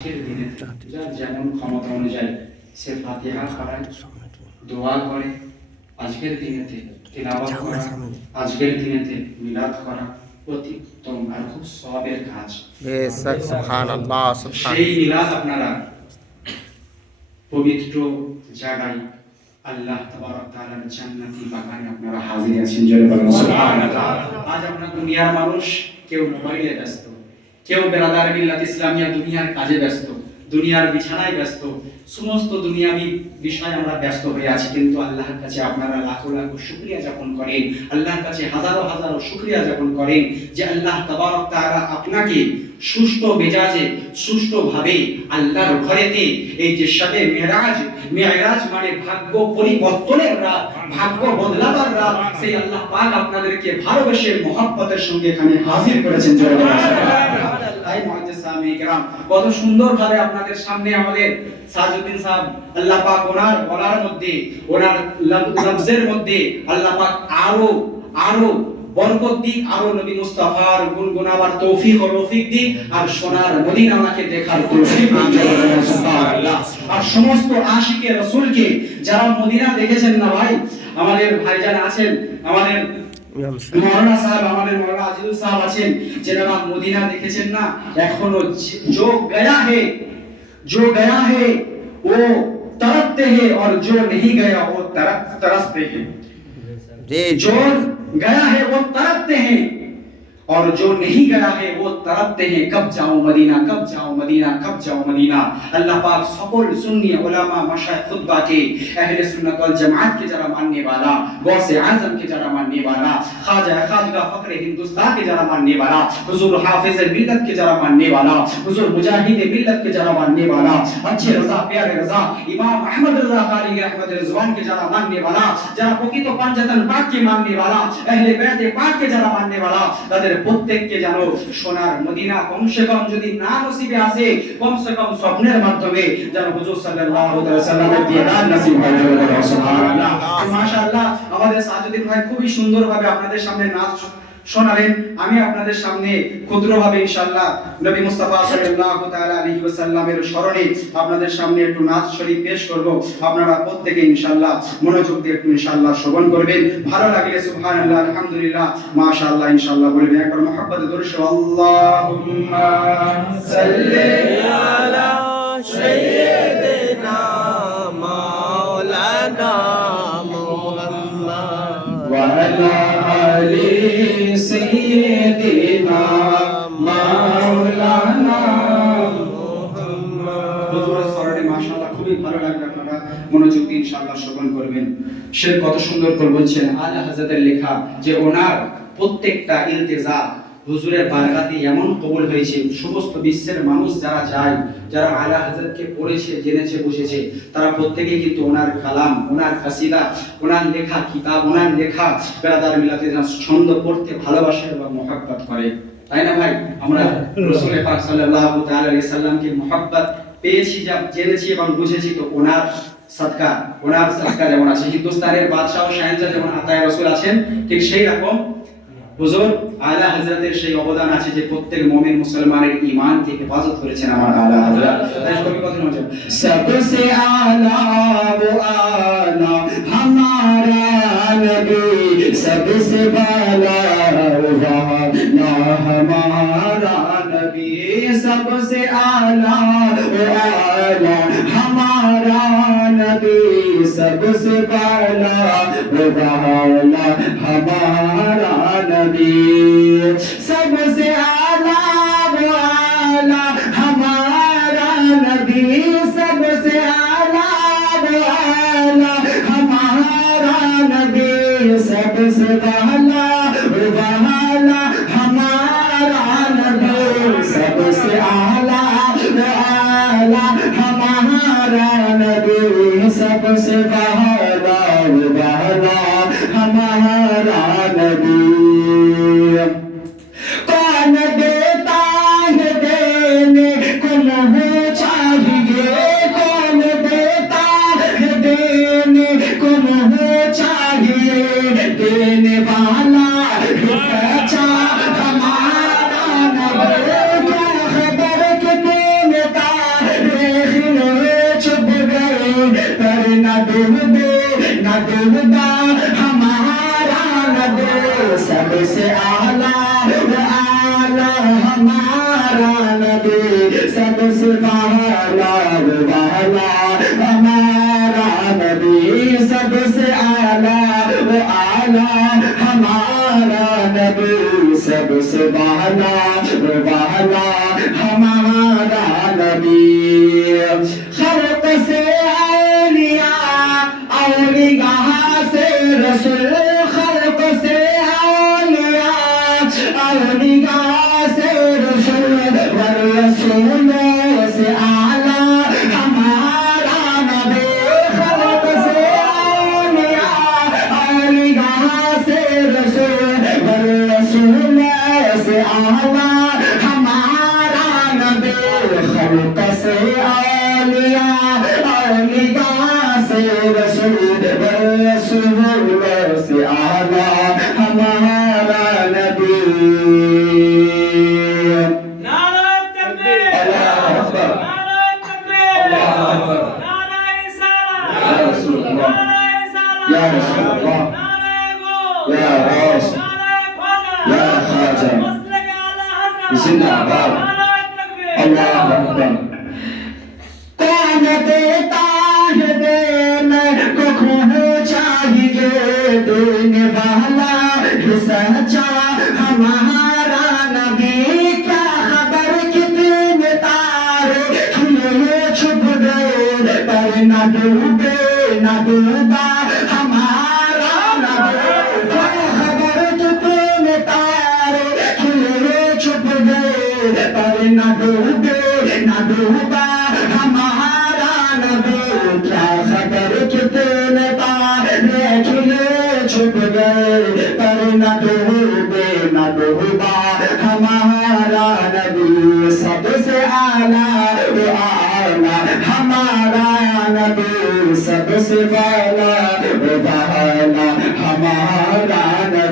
আজকের যার যেমন ক্ষমতা অনুযায়ী সে ফাতিহা পড়ায় দোয়া করে আজকের দিনেতে তিলাওয়াত করা আজকের দিনেতে মিলাদ করা অতি উত্তম খুব সবের কাজ। বেশক সুবহান সুবহান সেই মিলাদ আপনারা পবিত্র জায়গায় আল্লাহ তাবারক তাআলার জান্নাতি বাগানে আপনারা হাজির আছেন জোরে বলেন সুবহানাল্লাহ। আজ আমরা দুনিয়ার মানুষ কেউ মোবাইলে ব্যস্ত। কেউ বেরাদার মিল্লাত ইসলামিয়া দুনিয়ার কাজে ব্যস্ত, দুনিয়ার বিছানায় ব্যস্ত, সমস্ত দুনিয়াবি বিষয় আমরা ব্যস্ত হয়ে আছি, কিন্তু আল্লাহর কাছে আপনারা লাখো লাখো শুকরিয়া যাপন করেন, আল্লাহর কাছে হাজারো হাজারো শুকরিয়া যাপন করেন যে আল্লাহ তাবারক তাআলা আপনাকে সুষ্ঠু মেজাজে সুষ্ঠু ভাবে আল্লাহর ঘরেতে এই যে শবে মেরাজ মেরাজ মানে ভাগ্য পরিবর্তনের রাত, ভাগ্য বদলাবার রাত, সেই আল্লাহ পাক আপনাদেরকে ভালোবেসে মহব্বতের সঙ্গে এখানে হাজির করেছেন জয় তাই কত সুন্দর ভাবে আপনাদের সামনে আমাদের সাহেব আল্লাহ পাক ওনার বলার মধ্যে, ওনার লফজের মধ্যে আল্লাহ পাক আরও আরও বরকত দিক, আরও নবী মুস্তাফার গুনগুনাবার তৌফিক ও রফিক দিক, আর সোনার দেখার তৌফিক। আর সমস্ত আশিকে যারা মদিনা দেখেছেন না ভাই, আমাদের ভাইজান আছেন, আমাদের جو گیا আমাদের মৌলানা আজিজুল সাহেব ہیں اور جو نہیں گیا وہ ترستے ہیں جو گیا ہے وہ ترستے ہیں۔ اور جو نہیں گیا ہے وہ تڑپتے ہیں، کب جاؤں مدینہ، کب جاؤں مدینہ، کب جاؤں مدینہ؟ اللہ پاک سکول سنی علماء مشاہ خطبہ کے اہل سنت والجماعت کے جرہ ماننے والا، غوث عظم کے جرہ ماننے والا خاجہ خواجہ فقر ہندوستان کے جرہ ماننے والا، حضور حافظ ملت کے جرہ ماننے والا، حضور مجاہد ملت کے جرہ ماننے والا، اچھے رضا پیار رضا، امام احمد رضا خالی احمد رضوان کے جرہ ماننے والا جرہ پوکی تو پنجتن پاک کے ماننے والا، اہل بیت پاک کے جرہ ماننے والا প্রত্যেককে যেন সোনার মদিনা কমসে কম যদি না নসিবে আসে, কমসে কম স্বপ্নের মাধ্যমে যেন হুজুর সাল্লাল্লাহু আলাইহি সাল্লামের দিদার নসিব হয়। সুবহানাল্লাহ। মাশাআল্লাহ, আমাদের সাজুদ্দিন ভাই খুবই সুন্দরভাবে আপনাদের সামনে নাচ শোনালেন, আমি আপনাদের সামনে ক্ষুদ্রভাবে ইনশাআল্লাহ নবী মুস্তাফা সাল্লাল্লাহু তাআলা আলাইহি ওয়াসাল্লামের স্মরণে আপনাদের সামনে একটু নাচ শরীফ পেশ করব। আপনারা প্রত্যেকে ইনশাআল্লাহ মনোযোগ দিয়ে একটু ইনশাআল্লাহ শ্রবণ করবেন। ভালো লাগলে সুবহানাল্লাহ, আলহামদুলিল্লাহ, মাশাআল্লাহ, ইনশাআল্লাহ বলবেন। একবার মুহাব্বতে দরুদ আল্লাহুম্মা সাল্লি আলা সাইয়্যিদিনা খুবই ভালো লাগবে আপনারা মনোযোগ দিয়ে ইনশাআল্লাহ শ্রবণ করবেন। শের কত সুন্দর করে বলছেন আলা হযরতের লেখা যে ওনার প্রত্যেকটা ইলতিজা হুজুরের বারগাতে এমন কবুল হয়েছে সমস্ত বিশ্বের মানুষ যারা যায় যারা আলা হযরতকে পড়েছে জেনেছে বুঝেছে তারা প্রত্যেকেই কিন্তু ওনার কালাম ওনার কাসিদা ওনার লেখা কিতাব ওনার লেখা বেরাদার মিলাতে ছন্দ পড়তে ভালোবাসে এবং মহাব্বত করে। তাই না ভাই? আমরা রসুল পাক সাল্লাল্লাহু তাআলা আলাইহি সাল্লামকে মহব্বত পেয়েছি, যা জেনেছি এবং বুঝেছি, তো ওনার সৎকার ওনার সৎকার যেমন আছে। হিন্দুস্তানের বাদশাহ ও শাহিনজা যেমন আতায় রসুল আছেন, ঠিক সেই রকম। হুজুর, আলা হজরতের সেই অবদান আছে যে প্রত্যেক মুমিন মুসলমানের ঈমান থেকে হেফাজত করেছেন আমার আলা হযরত। তাই কবি কথা নজর সবসে আলা ও আলা হামারা নবী। সবসে বালা ও বালা হামারা سب سے آلہ اعلیٰ، ہمارا نبی سب سے بالا بالا ہمارا نبی سب سے ہمارا سب سے ہمارا سب سے بالا بالا सबसे आला वो आला हमारा नबी सबसे आला वो आला हमारा नबी ہمارا نبی سب سے اعلیٰ اعلیٰ، ہمارا نبی سب سے بالا بالا ہمارا نبی سب سے اعلیٰ۔ ইয়া রাসূলুল্লাহ ইয়া রাস ইয়া খাজা জিন্দাবাদ আল্লাহু আকবার پر ہمارا نبو کیا خبر کتنے چھپ گئے پر نبو دے ہمارا نبی سب سے آنا وہ آنا ہمارا نبی سب سے بالا وہ ہمارا نبی